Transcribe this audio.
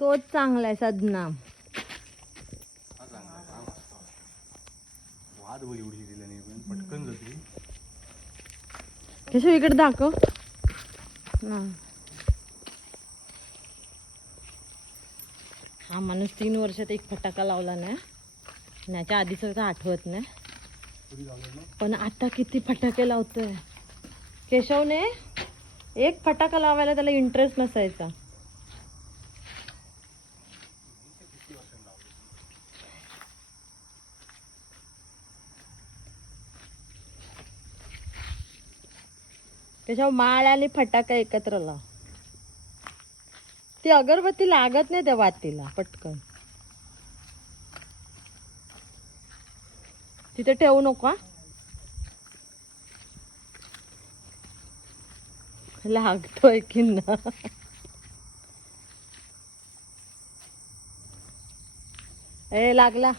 तोच चांगला आहे सदना. पटकन केशव इकडे दाखव ना. हा माणूस 3 वर्षात एक फटाका लावला नाही. त्याच्या आधीच तर आठवत नाही, पण आता किती फटाके लावतोय. केशवने एक फटाका लावायला त्याला इंटरेस्ट नसायचा. केशव माळ आणि फटाका एकत्र लाव. ती अगरबत्ती लागत नाही त्या वातीला पटकन. तिथे ठेवू नको हा. लागतोय की ना. ए लागला.